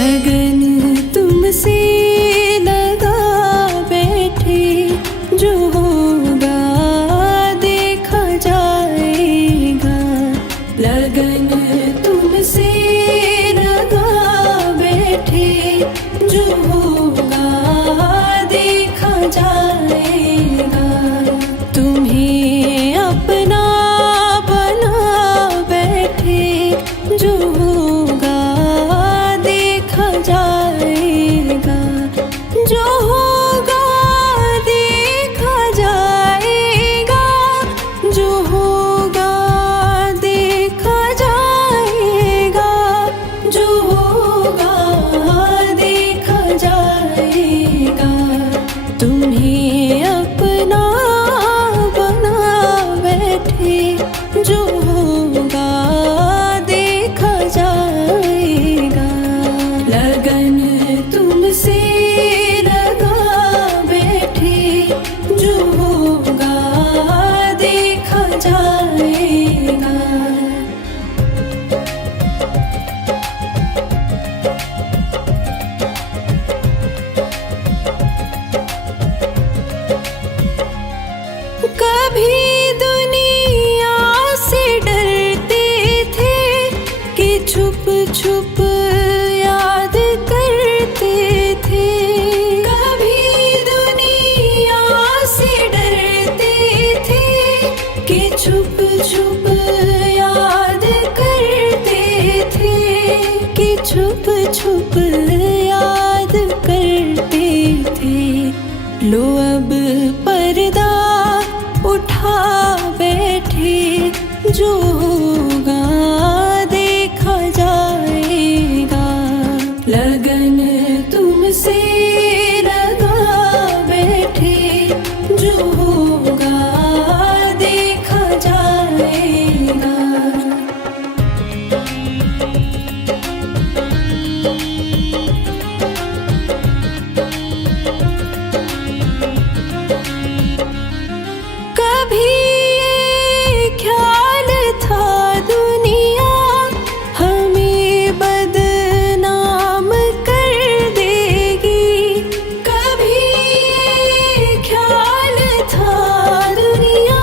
लगन तुमसे लगा बैठे, जो होगा देखा जाएगा। लगन तुमसे लगा बैठे, जो होगा देखा जाएगा। तुम्हें अपना बना बैठे, जो होगा देखा जाएगा। जो होगा देखा जाएगा। जो होगा देखा जाएगा। जो होगा देखा जाएगा। तुम्हें अपना बना बैठे, जो होगा देखा जाएगा। लगन तुमसे लगा बैठे, जो होगा देखा जाएगा। कभी दुनिया से डरते थे कि छुप छुप याद करते थे। कभी दुनिया से डरते थे कि छुप छुप याद करते थे। कि छुप छुप याद करते थे। लो अब पर्दा उठा बैठे, जो होगा देखा जाएगा। लगन तुमसे लगा बैठे, जो होगा देखा जाएगा। कभी ये ख्याल था दुनिया हमें बदनाम कर देगी। कभी ये ख्याल था दुनिया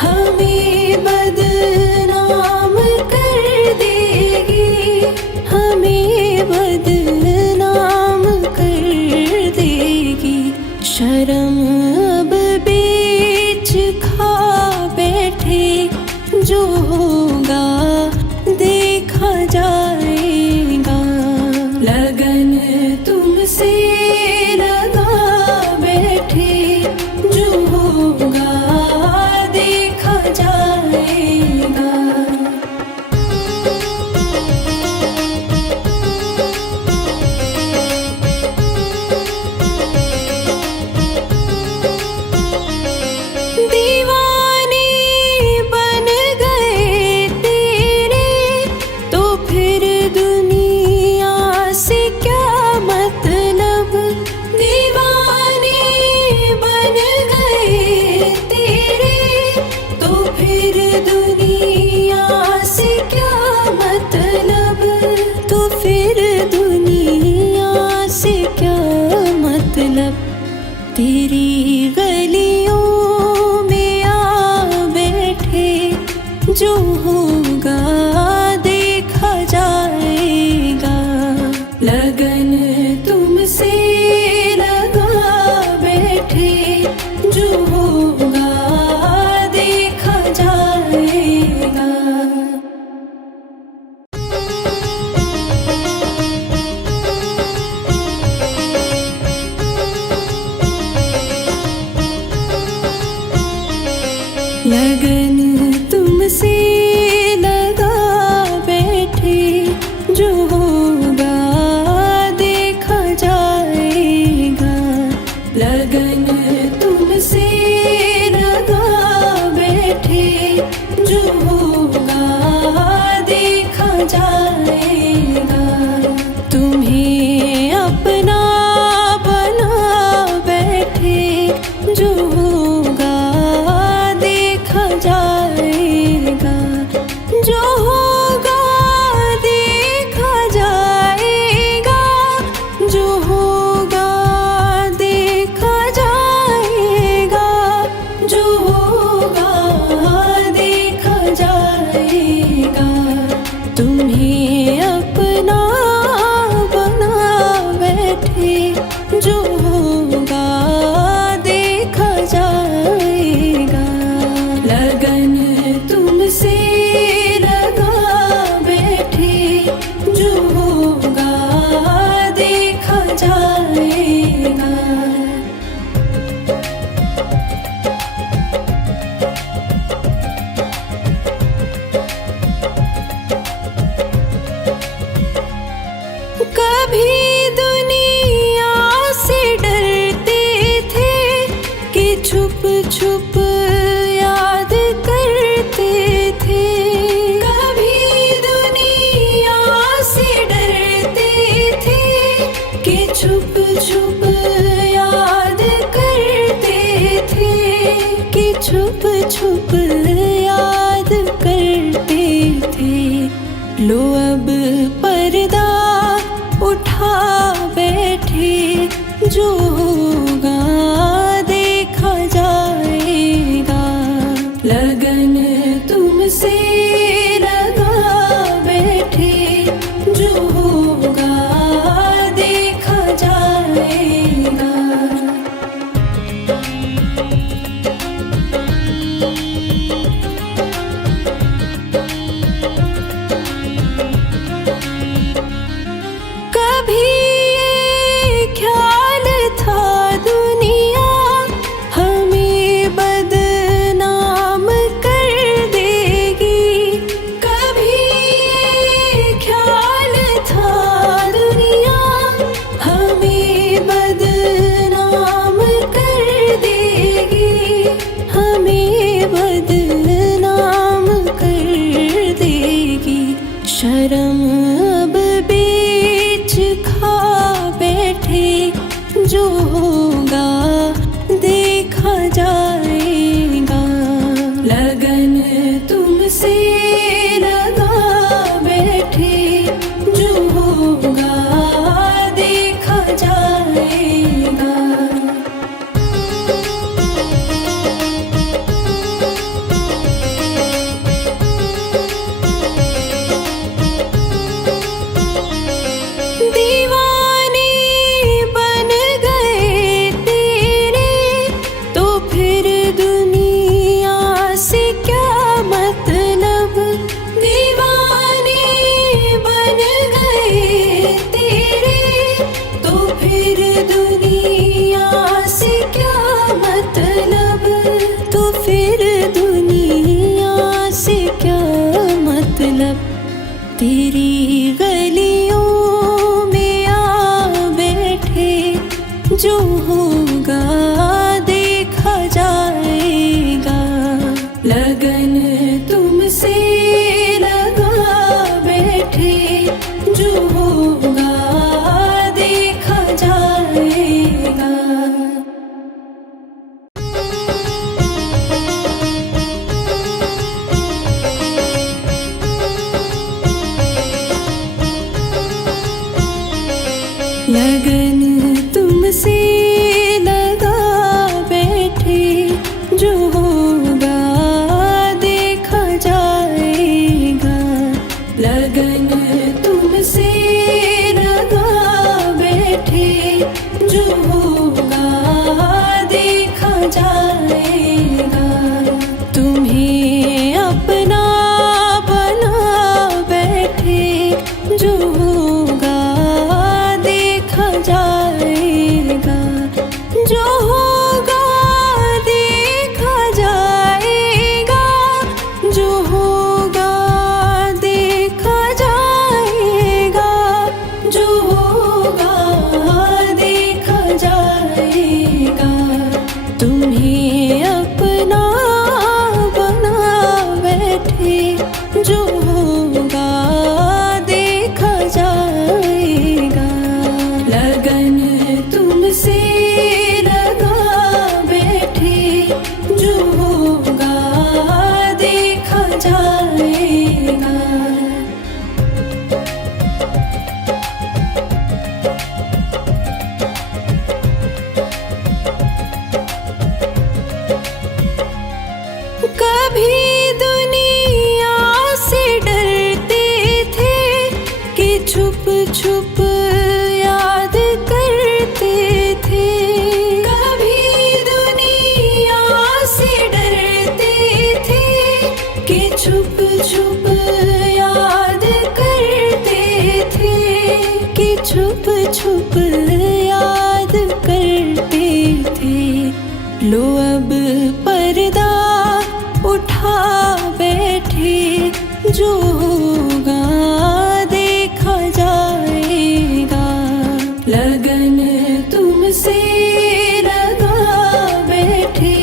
हमें बदनाम कर देगी। हमें बदनाम कर देगी। शर्म अब बीच खा बैठे, जो होगा देखा जाएगा। लगन तुमसे लगा बैठे, जो होगा देखा जाएगा। दीवाने बन गए तेरे, तो फिर दुनिया से क्या मतलब। दीवाने बन गए तेरे, तो फिर दुनिया से क्या मतलब। तो फिर दुनिया से क्या मतलब। तेरी गलियों में आ बैठे, जो होगा देखा जाएगा। लगन तुमसे लगा बैठे, जो होगा देखा जाएगा। लगन तुमसे लगा बैठे, जो होगा देखा जाएगा। लगन तुमसे लगा बैठे, जो होगा देखा जाएगा। तुम्हें अपना बना बैठे, जो होगा देखा जाएगा। जो होगा देखा जाएगा। छुप छुप याद करते थे। कभी दुनिया से डरते थे कि छुप छुप याद करते थे, कि छुप छुप याद करते थे। लो अब पर्दा उठा बैठे, जो होगा देखा जाएगा। लगन तुमसे लगा बैठे, जो होगा देखा जाएगा। कभी ये ख्याल था दुनिया हमें बदनाम कर देगी। कभी ये ख्याल था दुनिया हमें बदनाम कर देगी, हमें बदनाम कर देगी। शर्म अब बीच खा बैठे, जो होगा देखा जाएगा। लगन तुमसे लगा बैठे, जो होगा देखा जाएगा। दीवाने बन गए तेरे, तो फिर दुनिया से क्या मतलब। दीवाने बन गए तेरे, तो फिर दुनिया से क्या मतलब। तो फिर दुनिया से क्या मतलब। तेरी गलियों में आ बैठे, जो होगा देखा जाएगा। लगन तुमसे लगा बैठे, जो होगा देखा जाएगा। लगन तुमसे लगा बैठे, जो होगा देखा जाएगा। लगन तुमसे लगा बैठे, जो होगा देखा जाएगा। तुम्हें अपना बना बैठे, जो होगा देखा जाएगा। जो होगा देखा जाएगा, जो होगा देखा जाएगा, जो होगा देखा जाएगा। तुम्हें अपना बना बैठे, जो होगा देखा जाएगा। लगन तुमसे लगा बैठे, जो होगा देखा जाएगा। कभी दुनिया से डरते थे कि छुप छुप याद करते थे। कभी दुनिया से डरते थे कि छुप छुप याद करते थे, कि छुप छुप याद करते थे। लो अब पर्दा उठा बैठे, जो होगा देखा जाएगा। लगन तुमसे लगा बैठे,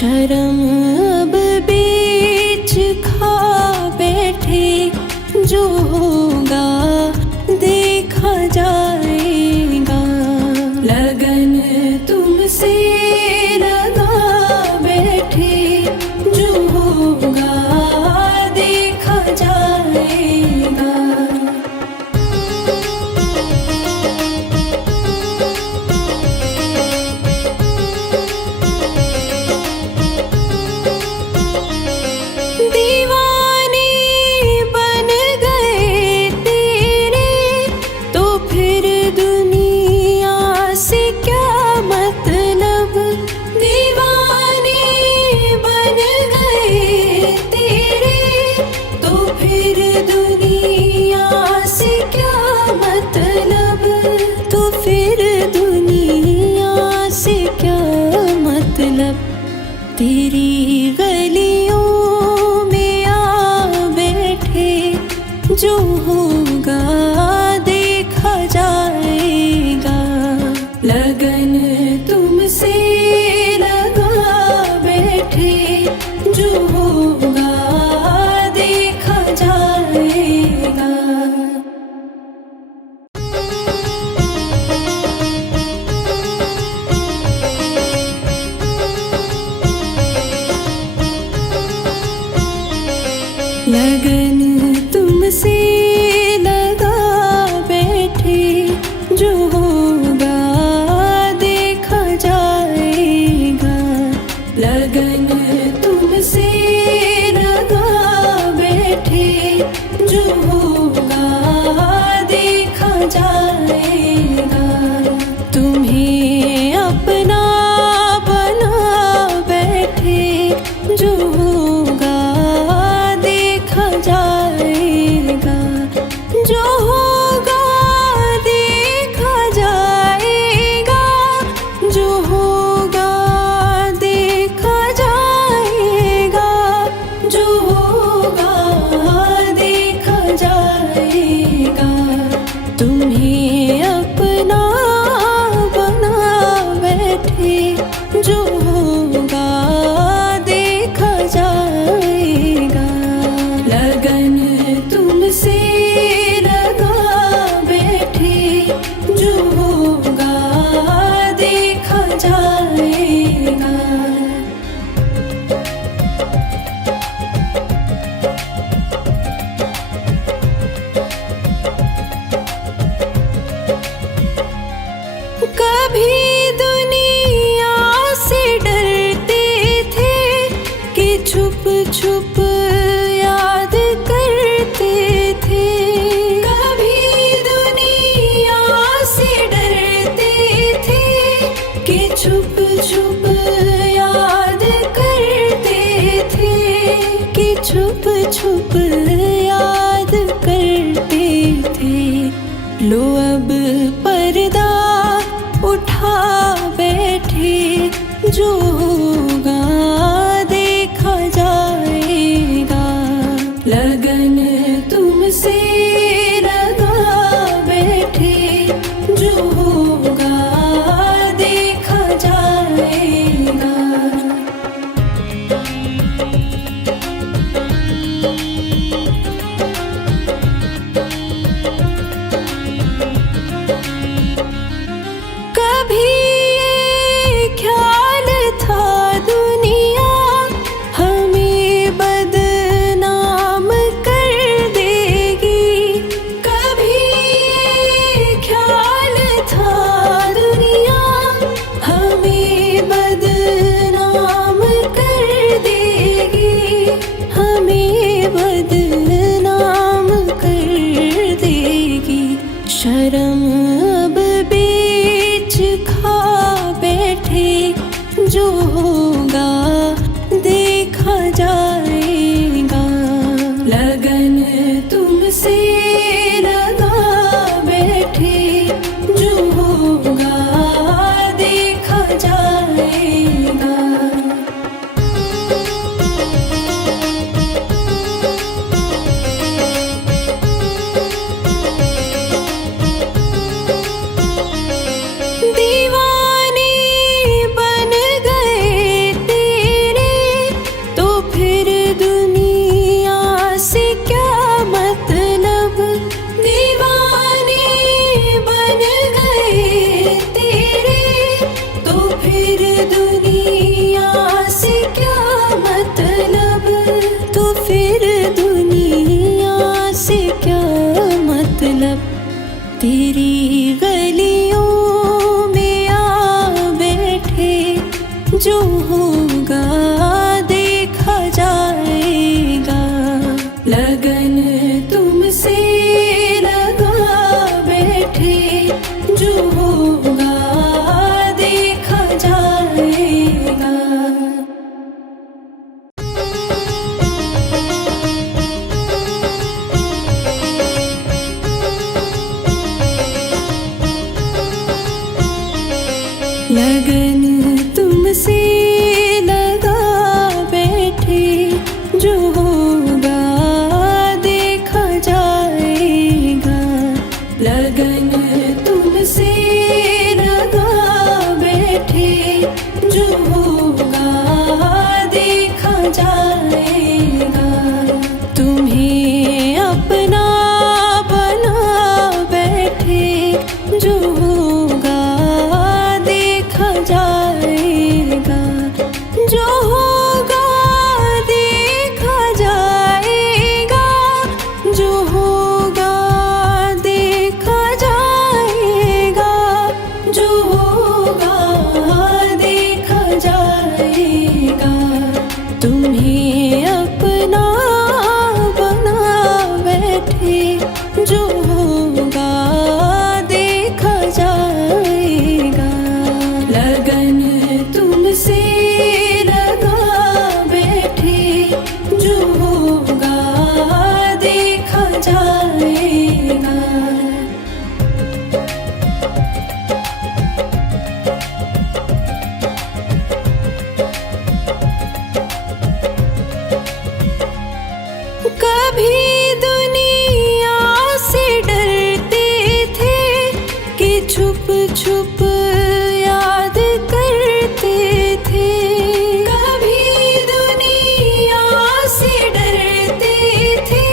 शर्म अब बीच खा बैठे, जो होगा देखा जाएगा। लगन तुमसे लगा बैठे, जो होगा देखा जाएगा। दीवाने बन गए तेरे, तो फिर दुनिया से क्या मतलब। दीवाने बन गए तेरे, तो फिर दुनिया से क्या मतलब। तो फिर दुनिया से क्या मतलब। तेरी गलियों में आ बैठे, जो होगा देखा जाएगा। लगन तुमसे लगा बैठे, जो होगा देखा जाएगा। लगन तुमसे लगा बैठे, जो होगा देखा जाएगा। लगन तुमसे लगा बैठे, जो होगा देखा जाएगा। तुम्हें अपना बना बैठे, जो होगा देखा जाएगा। जो होगा देखा जाएगा। जो होगा देखा जाएगा। जो होगा देखा जाएगा। तुम्हें अपना बना बैठे, जो होगा देखा जाएगा। लगन तुमसे लगा बैठे, जो होगा देखा जाएगा। कभी दुनिया से डरते थे, कि छुप छुप याद करते थे। कभी दुनिया से डरते थे, कि छुप छुप याद करते थे। कि छुप छुप याद करते थे। लो अब पर्दा उठा बैठे, जो होगा देखा जाएगा। लगन तुमसे लगा बैठे, जो होगा देखा जाएगा। कभी ये ख्याल था दुनिया हमें बदनाम कर देगी। कभी ये ख्याल था दुनिया हमें बदनाम कर देगी। हमें बदनाम कर देगी। शर्म अब बीच खा बैठे, जो होगा देखा जाएगा। लगन तुमसे लगा बैठे, जो होगा देखा जाएगा। दीवाने बन गए तेरे, तेरी गलियों में आ बैठे, जो होगा देखा जाएगा। लगन तुमसे लगा बैठे, जो होगा देखा जाएगा। लगन तुमसे लगा बैठे, जो होगा देखा जाएगा। लगन तुमसे लगा बैठे, जो होगा देखा जाएगा। तुम्हें अपना बना बैठे, जो होगा देखा जाएगा। जो होगा देखा जाएगा। जो होगा देखा जाएगा। जो होगा देखा जाएगा। तुम्हें अपना बना बैठे, जो होगा देखा जाएगा। लगन तुमसे लगा बैठे, जो होगा देखा जाएगा। कभी दुनिया से डरते थे कि छुप छुप याद करते थे। कभी दुनिया से डरते थे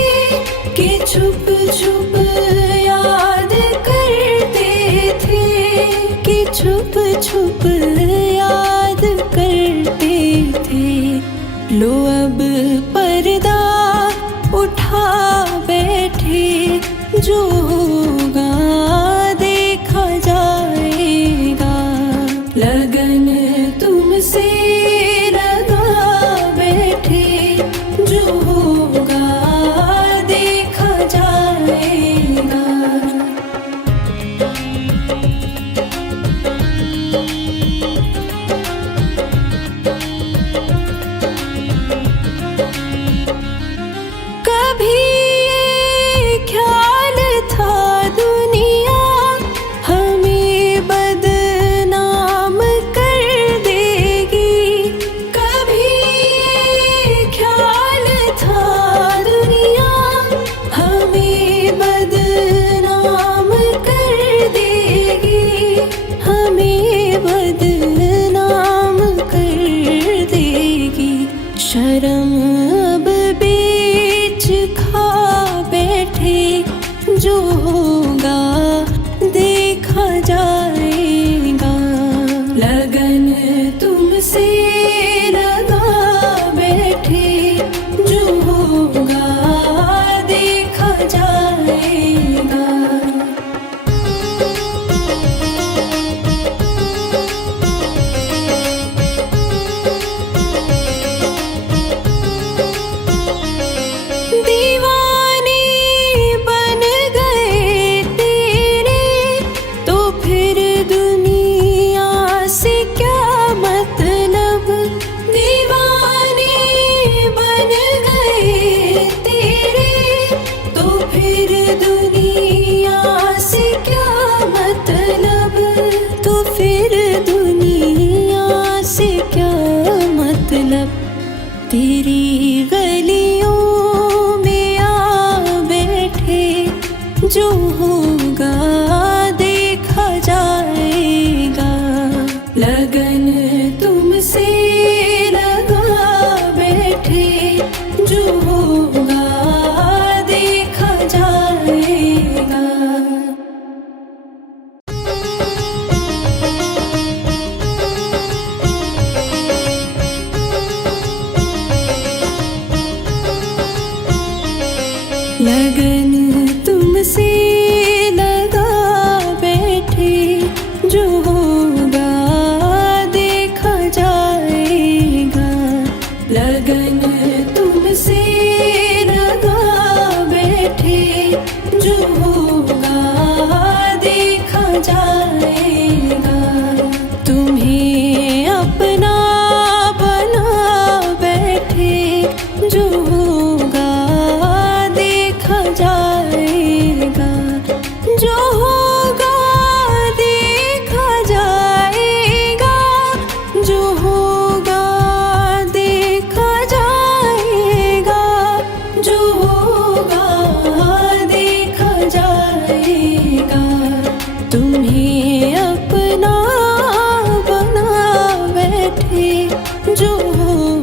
कि छुप छुप याद करते थे। कि छुप छुप याद करते थे। लो अब पर्दा उठा बैठे, जो होगा देखा जाएगा। लगन तुमसे लगा बैठे, जो होगा देखा जाएगा। कभी ये ख्याल था दुनिया हमें बदनाम कर देगी। कभी ये ख्याल था दुनिया हमें बदनाम कर देगी। हमें बदनाम कर देगी। शर्म अब बीच खा बैठे, जो होगा देखा जाएगा। लगन तुमसे लगा बैठे, जो होगा देखा जाएगा। दीवाने बन गए तेरे, तो फिर दुनिया से क्या मतलब। दीवाने बन गए तेरे, तो फिर दुनिया से क्या मतलब। तो फिर दुनिया से क्या मतलब। तेरी गलियों में आ बैठे, जो होगा देखा जाएगा। लगन तुमसे लगा बैठे, जो होगा देखा जाएगा। लगन तुमसे लगा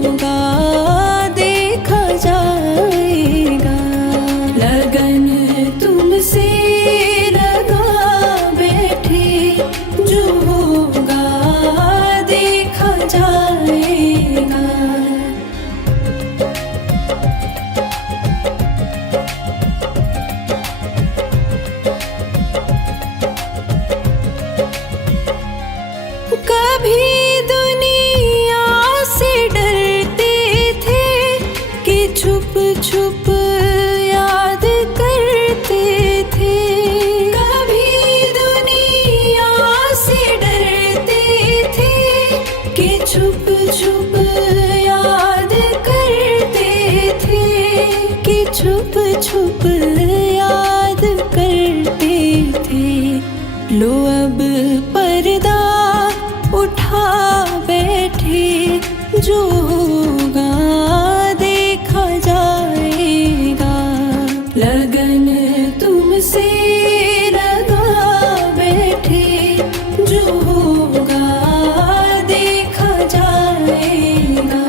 होगा देखा जाएगा। लगन तुमसे लगा बैठे, जो होगा देखा जाएगा। कभी दुनिया से डरते थे कि छुप छुप याद करते थे। कभी दुनिया से डरते थे कि छुप छुप याद करते थे, कि छुप छुप याद करते थे। लो अब पर्दा उठा बैठे, जो होगा देखा जाएगा। लगन तुमसे लगा बैठे, जो होगा देखा जाएगा।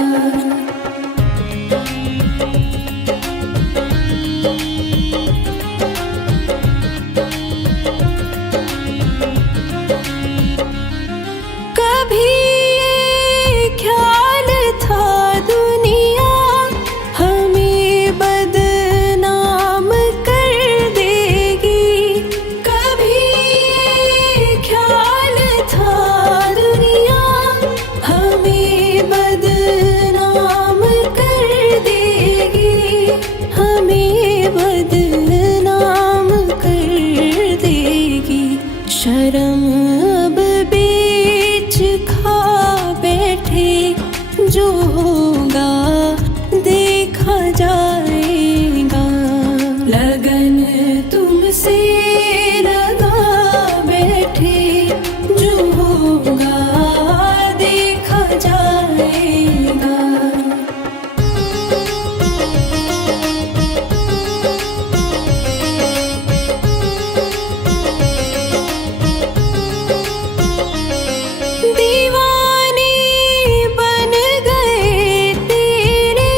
कभी ये ख्याल था दुनिया हमें बदनाम कर देगी। कभी ये ख्याल था दुनिया हमें बदनाम कर देगी, हमें बदनाम कर देगी। शर्म अब बीच खा बैठे, जो होगा देखा जाएगा। लगन तुमसे लगा बैठे, जो होगा देखा जाएगा। दीवाने बन गए तेरे,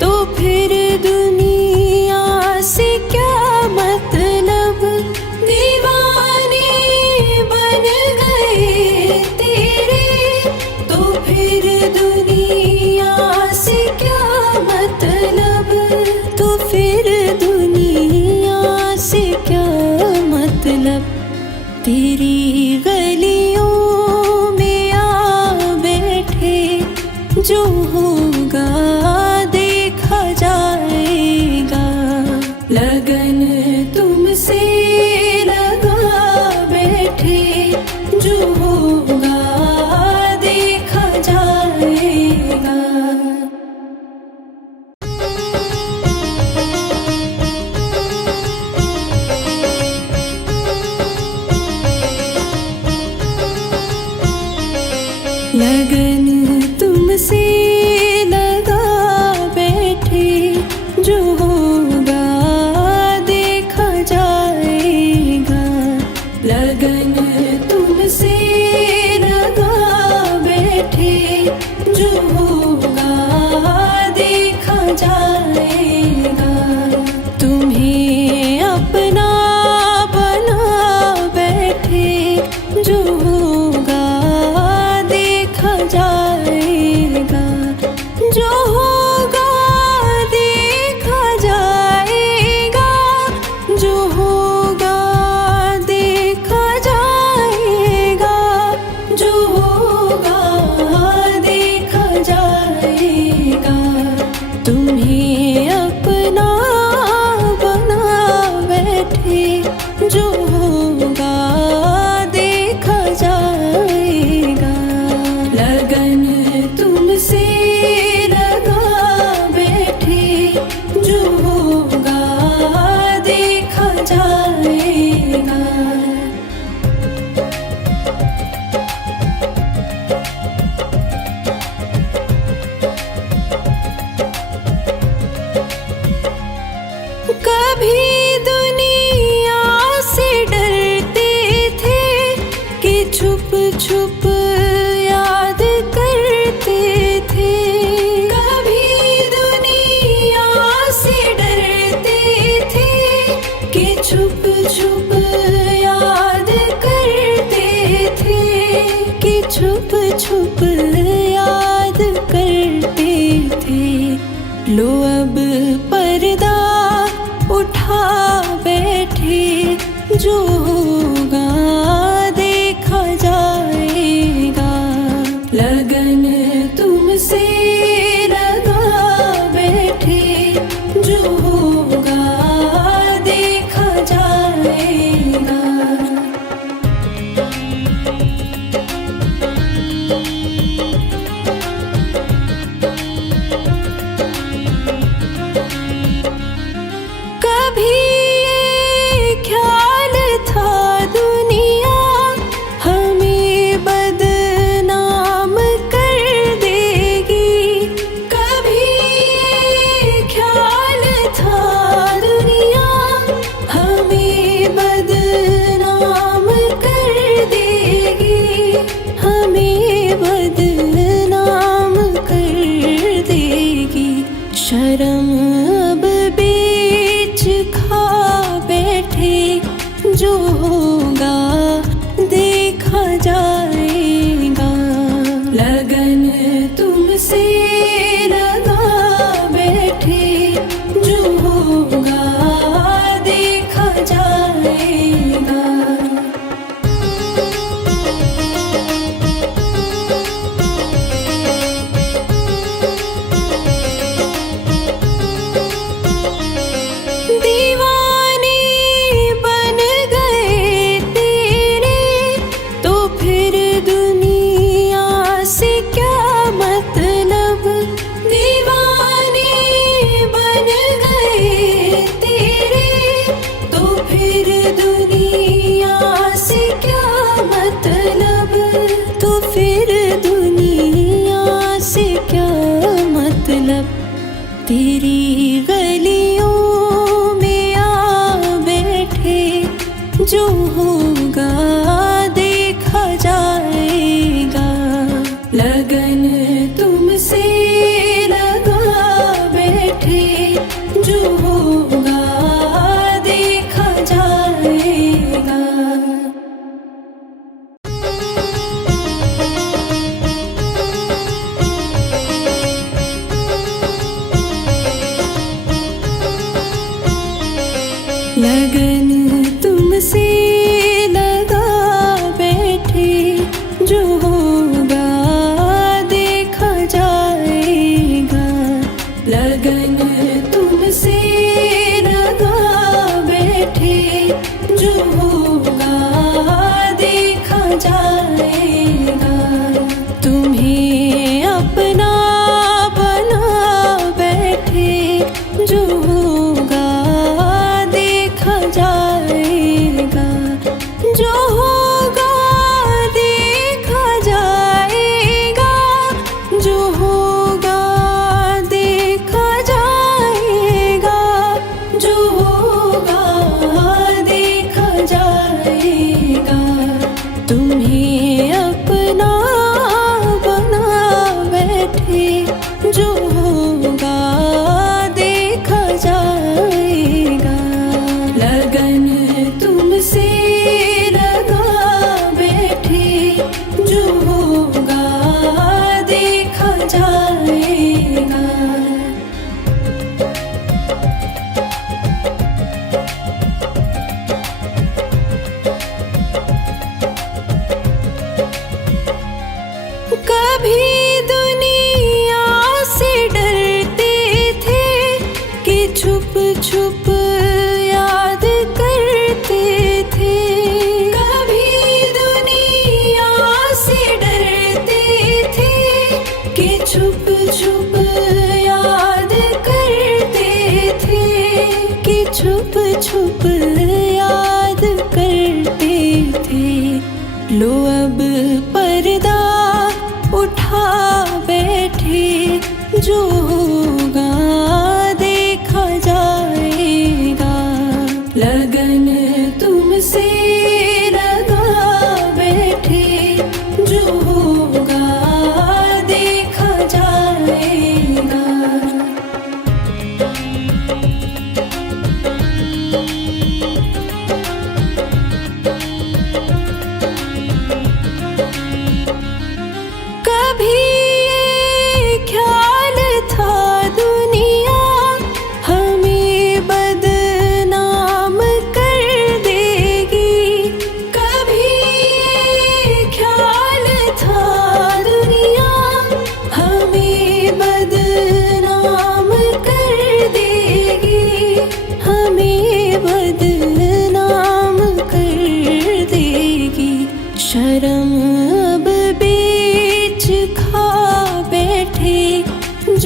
तो फिर दुनिया से क्या मतलब। दीवाने बन गए तेरे, तो फिर दुनिया से क्या मतलब। तो फिर दुनिया से क्या मतलब। तेरी गलियों में आ बैठे, जो होगा देखा जाएगा। लगन तुमसे लगा बैठे, जो होगा देखा जाएगा। लगन तुमसे लगा लो अब पर्दा उठा बैठे, जो होगा देखा जाएगा। लगन तुमसे लगा बैठे, जो होगा देखा जाएगा। कभी ये ख्याल था दुनिया हमें बदनाम कर देगी। कभी ये ख्याल था दुनिया हमें बदनाम कर देगी, हमें बदनाम कर देगी। शर्म अब बीच खा बैठे, जो होगा देखा जाएगा। लगन तुमसे लगा बैठे, जो होगा देखा जाएगा। दीवाने बन गए तेरे, तो फिर दुनिया से क्या मतलब। दीवाने बन गए तेरे, तो फिर दुनिया से क्या मतलब। तो फिर दुनिया से क्या मतलब। तेरी गलियों में आ बैठे, जो होगा देखा जाएगा। लगन तुमसे लगा बैठे, जो होगा देखा जाएगा। लगन तुमसे लगा बैठे, जो होगा देखा जाएगा। लगन तुमसे लगा बैठे, जो होगा देखा जाएगा। तुम्हें अपना बना बैठे, जो होगा देखा जाएगा। जो होगा देखा जाएगा। जो होगा देखा जाएगा। जो होगा देखा जाएगा। तुम्हें अपना बना बैठे, जो होगा देखा जाएगा। लगन तुमसे लगा बैठे, जो होगा देखा जाएगा। कभी दुनिया से डरते थे, कि छुप छुप याद करते थे। कभी दुनिया से डरते थे, कि छुप छुप याद करते थे। कि छुप छुप याद करते थे। लो अब पर्दा उठा बैठे, जो होगा देखा जाएगा। लगन तुमसे लगा बैठे, जो होगा देखा जाएगा। कभी ये ख्याल था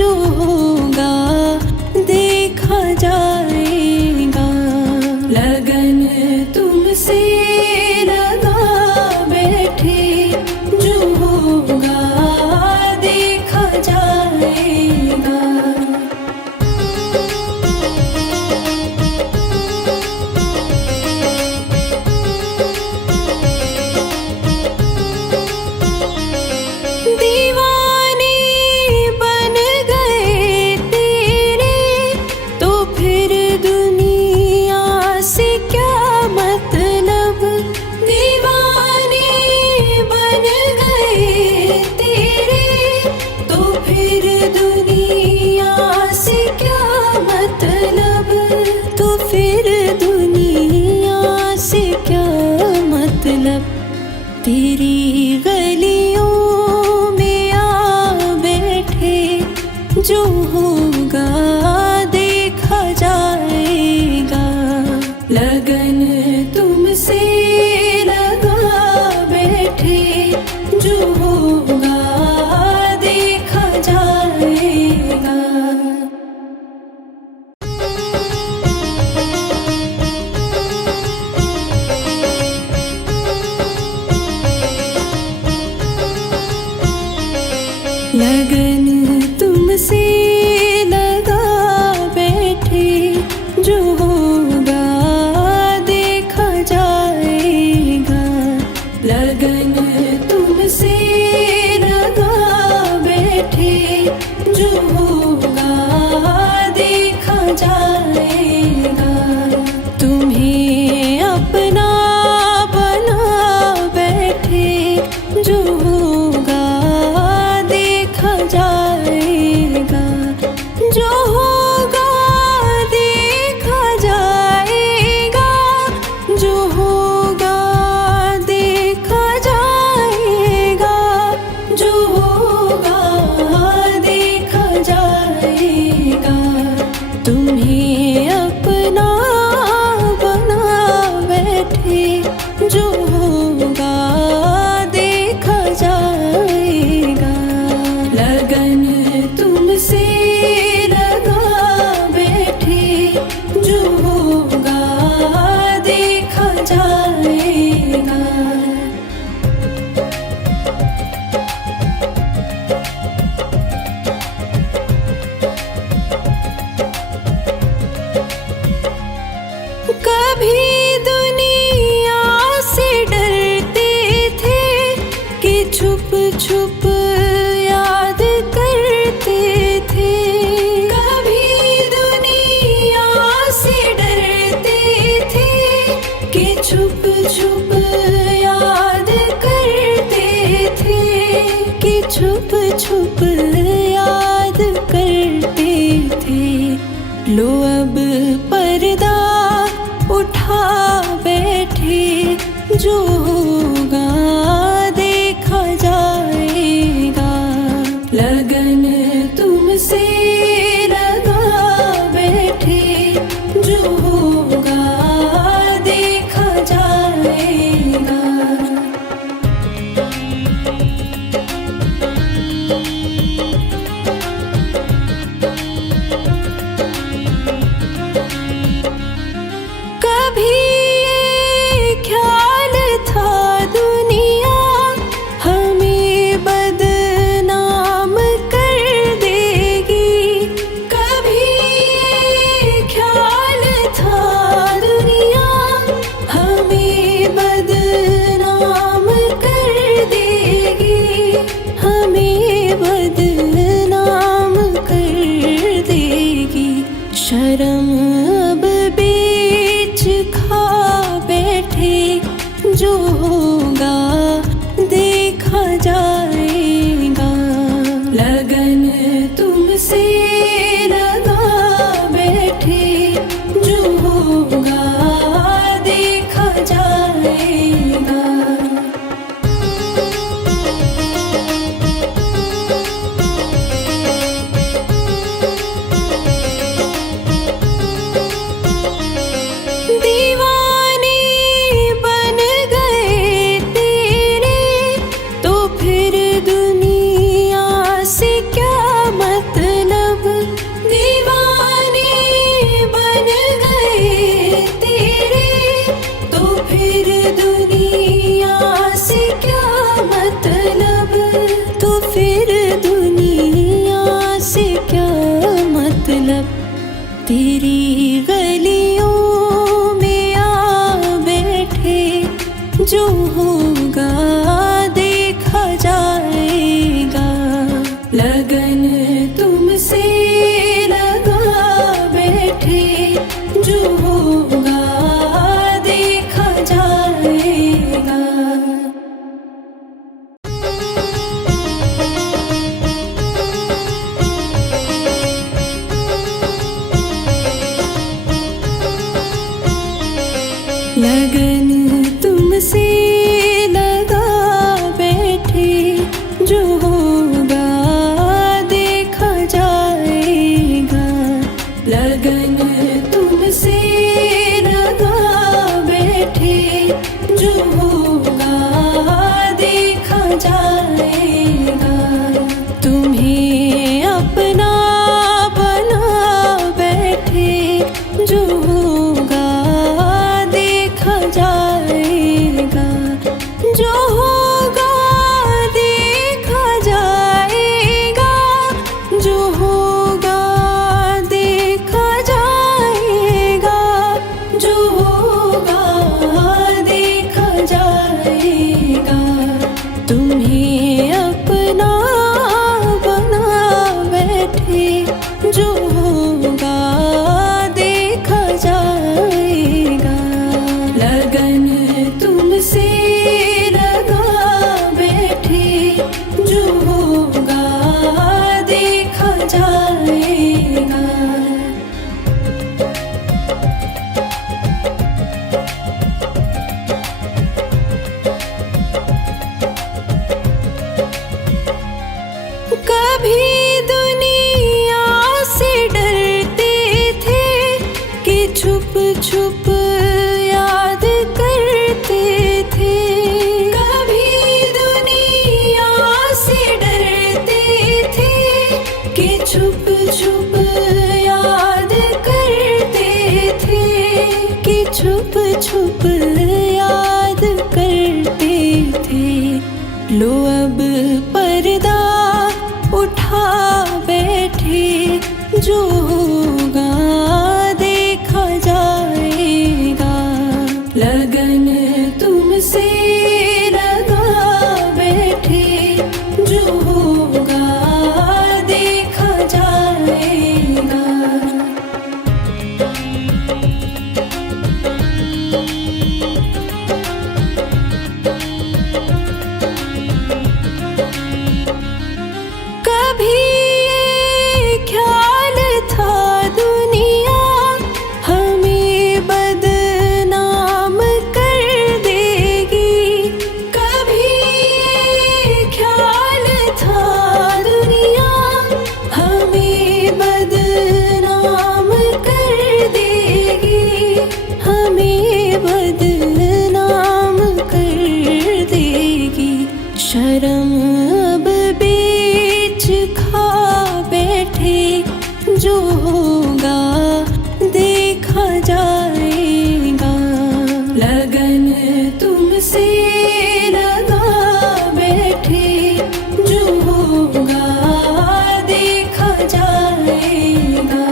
जो होगा देखा जाएगा। लगन तुमसे लगा बैठे, जो होगा देखा जाएगा। दीवाने बन गए तेरे, तो फिर दुनिया से क्या मतलब। दीवाने बन गए तेरे, तो फिर दुनिया से क्या मतलब। तो फिर दुनिया से क्या मतलब। तेरी गलियों जो होगा देखा जाएगा। लगन तुमसे लगा बैठे, जो होगा देखा जाएगा। लगन तुमसे लगा बैठे, जो होगा देखा जाएगा। लगन तुमसे लगा बैठे, जो होगा देखा जाएगा। तुम्हें अपना बना बैठे, जो होगा देखा जाएगा। जो होगा देखा जाएगा। जो होगा देखा जाएगा। जो होगा देखा जाएगा। तुम्हें अपना बना बैठे, जो होगा देखा जाएगा। लगन तुमसे लगा बैठे, जो होगा देखा जाएगा। कभी दुनिया से डरते थे कि छुप छुप याद करते थे। कभी दुनिया से डरते थे कि छुप छुप याद करते थे। कि छुप छुप याद करते थे। लो अब पर्दा उठा बैठे, जो होगा देखा जाएगा। लगन तुमसे लगा बैठे, जो होगा देखा जाएगा। कभी ये ख्याल था दुनिया हमें बदनाम कर देगी। कभी ये ख्याल था दुनिया हमें बदनाम कर देगी। हमें बदनाम कर देगी। शर्म अब बीच खा बैठे, जो होगा देखा जाएगा। लगन तुमसे लगा बैठे, जो होगा देखा जाएगा। मतलब तेरी गलियों में आ बैठे, जो होगा देखा जाएगा। लगन तुमसे लगा बैठे, जो होगा देखा जाएगा। लगन तुमसे लगा बैठे, जो होगा देखा जाएगा। लगन तुमसे लगा बैठे, जो होगा देखा जाएगा। तुम्हें अपना बना बैठे, जो होगा देखा जाएगा। जो होगा देखा जाएगा, जो होगा देखा जाएगा, जो होगा देखा जाएगा। तुम्हें अपना बना बैठे, जो होगा देखा जाएगा। लगन तुमसे लगा बैठे, जो होगा देखा जाएगा। कभी दुनिया से डरते थे कि छुप छुप याद करते थे। कभी दुनिया से डरते थे कि छुप छुप याद करते थे, कि छुप छुप याद करते थे। लो अब पर्दा उठा बैठे, जो होगा देखा जाएगा। लगन तुमसे लगा बैठे, जो होगा देखा जाएगा। कभी ये ख्याल था दुनिया हमें बदनाम कर देगी। कभी ये ख्याल था दुनिया हमें बदनाम कर देगी, हमें बदनाम कर देगी। शर्म अब बीच खा बैठे, जो होगा देखा जाएगा। लगन तुमसे लगा बैठे, जो होगा देखा जाएगा।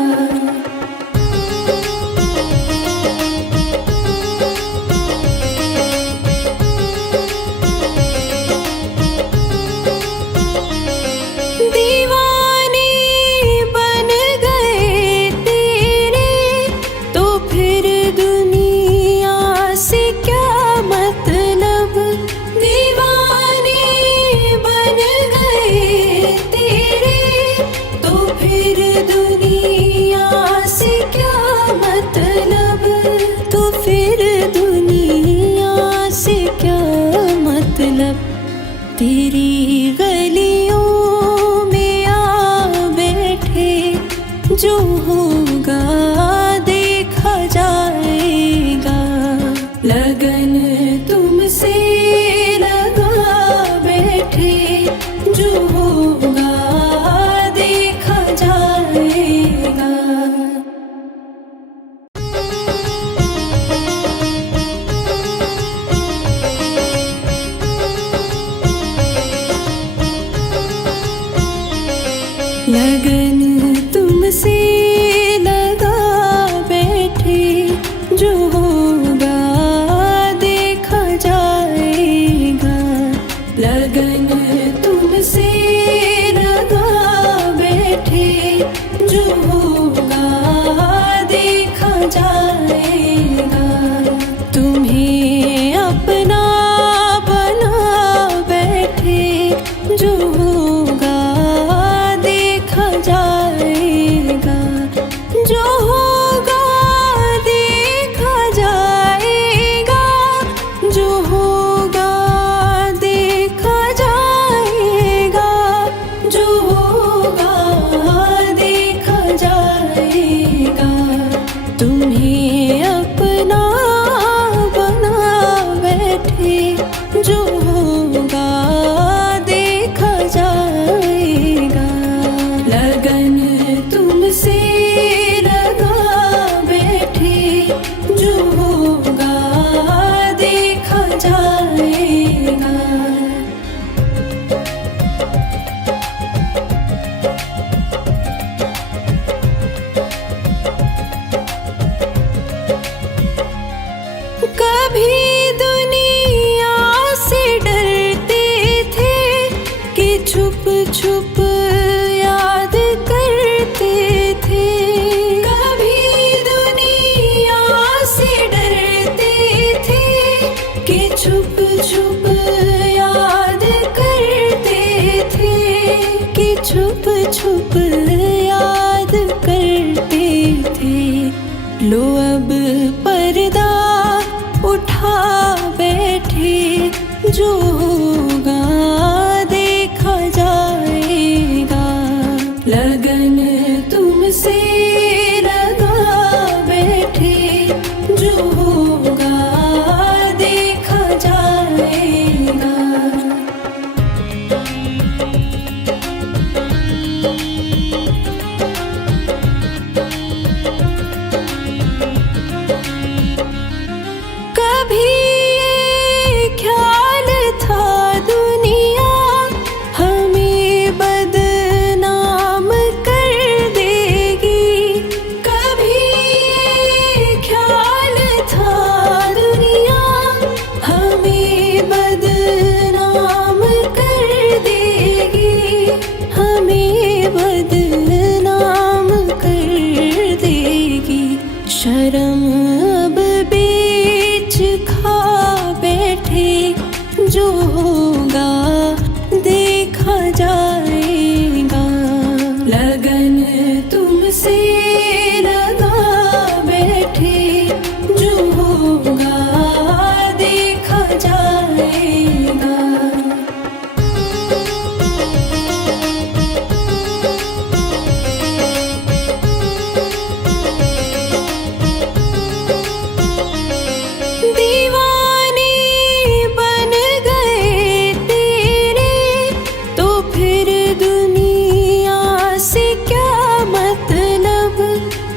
दीवाने बन गए तेरे, तो फिर दुनिया से क्या मतलब। दीवाने बन गए तेरे, तो फिर दुनिया से क्या मतलब। तो फिर दुनिया से क्या मतलब। तेरी गलियों में आ बैठे, जो होगा देखा जाएगा। लगन तुमसे लगा बैठे, जो होगा देखा जाएगा। शर्म अब बीच खा बैठे, जो होगा देखा जाएगा। लगन तुमसे लगा बैठे, जो होगा देखा जाएगा। दीवाने बन गए तेरे, तो फिर दुनिया से क्या मतलब।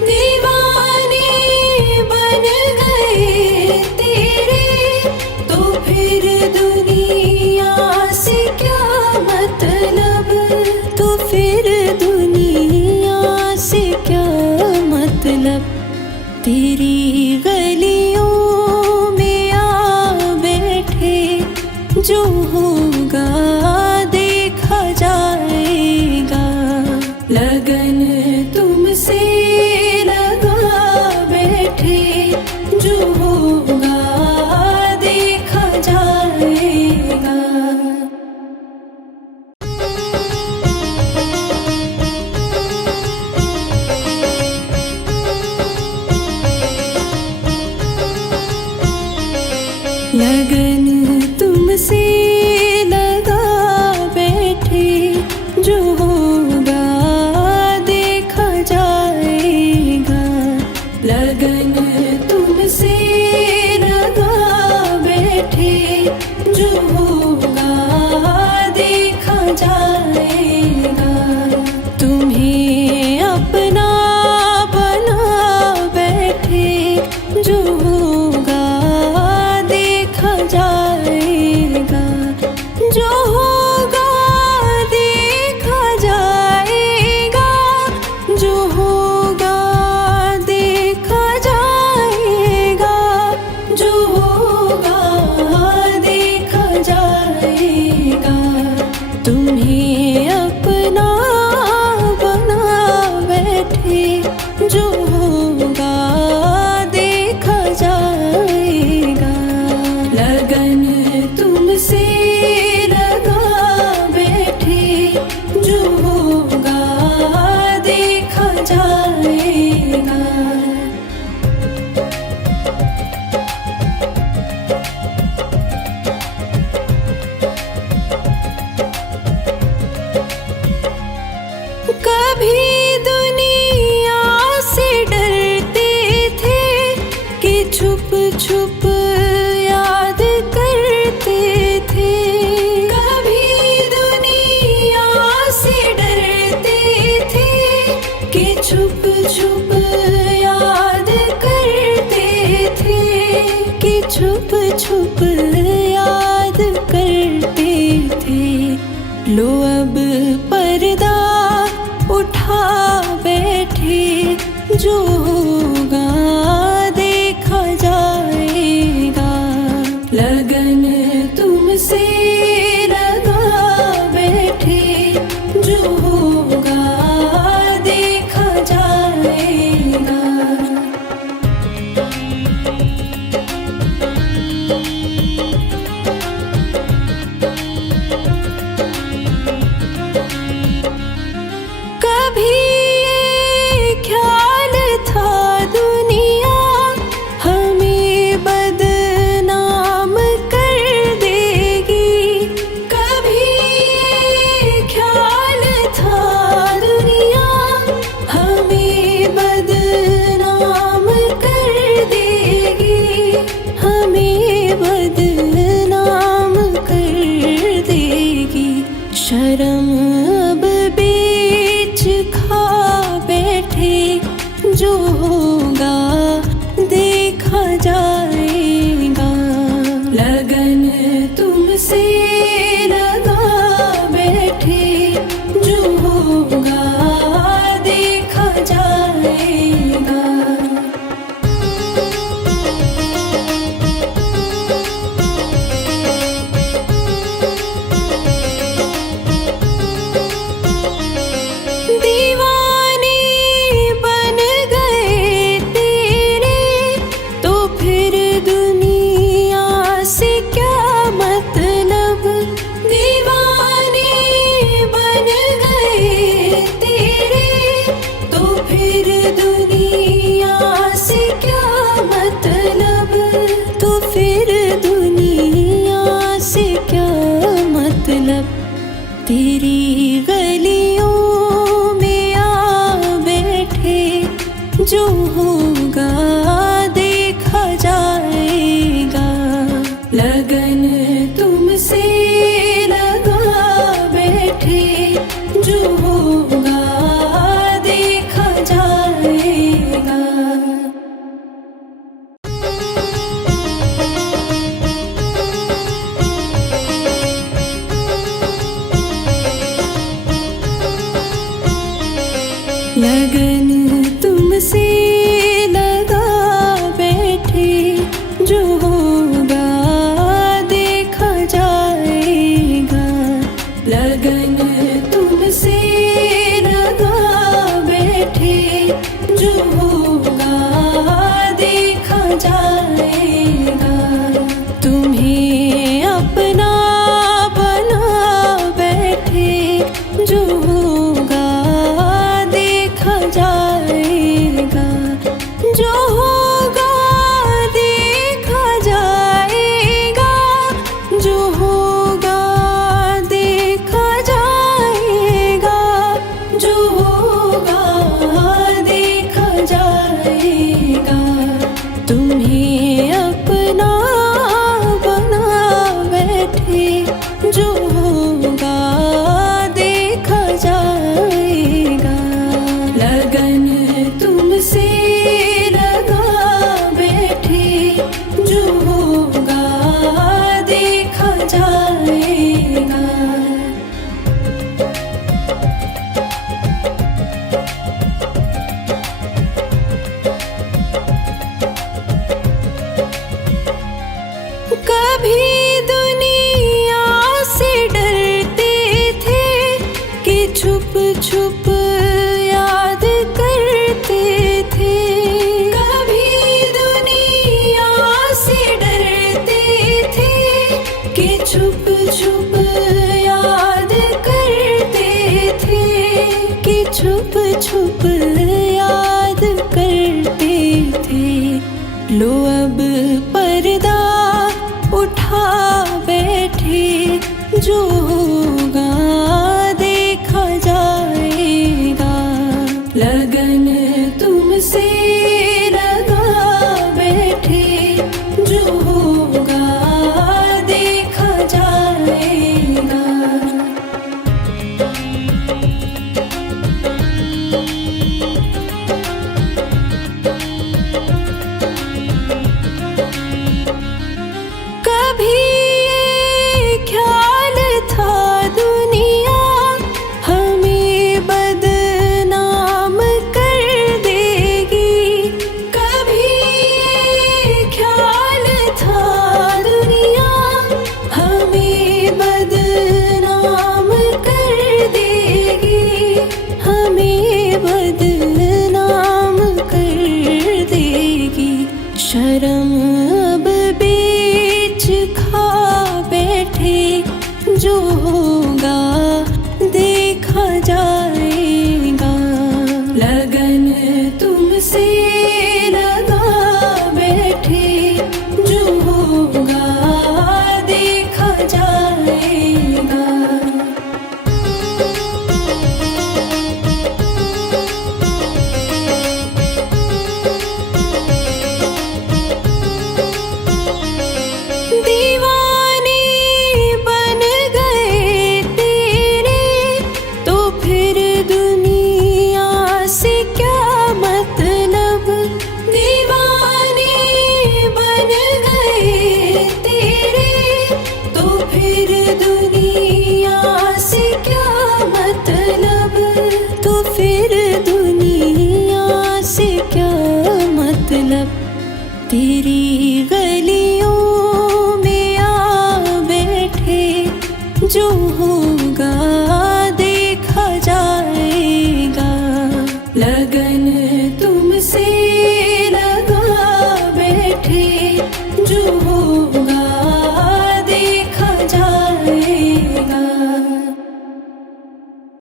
दीवाने बन गए तेरे, तो फिर दुनिया से क्या मतलब। तो फिर दुनिया से क्या मतलब। तेरी गलियों में आ बैठे, जो होगा देखा जाएगा। लगन तुमसे लगा बैठे, जो होगा देखा जाएगा। लगन तुमसे लगा बैठे, जो होगा देखा जाएगा। लगन तुमसे लगा बैठे, जो होगा देखा जाएगा। तुम्हें अपना बना बैठे, जो होगा देखा जाएगा। जो होगा देखा जाएगा। जो होगा देखा जाएगा। जो होगा देखा जाएगा। तुम्हें अपना बना बैठे, जो होगा देखा जाएगा। लगन तुमसे लगा बैठे, जो होगा देखा जाएगा। कभी दुनिया से डरते थे, कि छुप छुप याद करते थे। कभी दुनिया से डरते थे, कि छुप छुप याद करते थे। कि छुप छुप याद करते थे। लो अब पर्दा उठा बैठे, जो होगा देखा जाएगा। लगन तुमसे लगा बैठे, जो होगा देखा जाएगा। कभी ये ख्याल था दुनिया हमें बदनाम कर देगी। कभी ये ख्याल था दुनिया हमें बदनाम कर देगी। हमें बदनाम कर देगी। शर्म अब बीच खा बैठे, जो होगा देखा जाएगा। लगन तुमसे लगा बैठे, जो होगा देखा जाएगा। दीवाने बन गए फिर दुनिया से क्या मतलब, तो फिर दुनिया से क्या मतलब। तेरी गलियों में आ बैठे, जो होगा देखा जाएगा। लगन तुमसे लगा बैठे, जो होगा देखा जाएगा। लगन तुमसे लगा बैठे, जो होगा देखा जाएगा। लगन तुमसे लगा बैठे, जो होगा देखा जाएगा। तुम्हें अपना बना बैठे, जो होगा देखा जाएगा। जो होगा देखा जाएगा, जो होगा देखा जाएगा, जो होगा देखा जाएगा। तुम्हें अपना बना बैठे, जो होगा देखा जाएगा। लगन तुमसे लगा बैठे, जो होगा देखा जाएगा। कभी दुनिया से डरते थे कि छुप छुप याद करते थे। कभी दुनिया से डरते थे कि छुप छुप याद करते थे, कि छुप छुप याद करते थे। लो अब पर्दा उठा बैठे, जो होगा देखा जाएगा। लगन तुमसे लगा बैठे, जो होगा देखा जाएगा। कभी ये ख्याल था दुनिया हमें बदनाम कर देगी। कभी ये ख्याल था दुनिया हमें बदनाम कर देगी, हमें बदनाम कर देगी। शर्म अब बीच खा बैठे, जो होगा देखा जाएगा। लगन तुमसे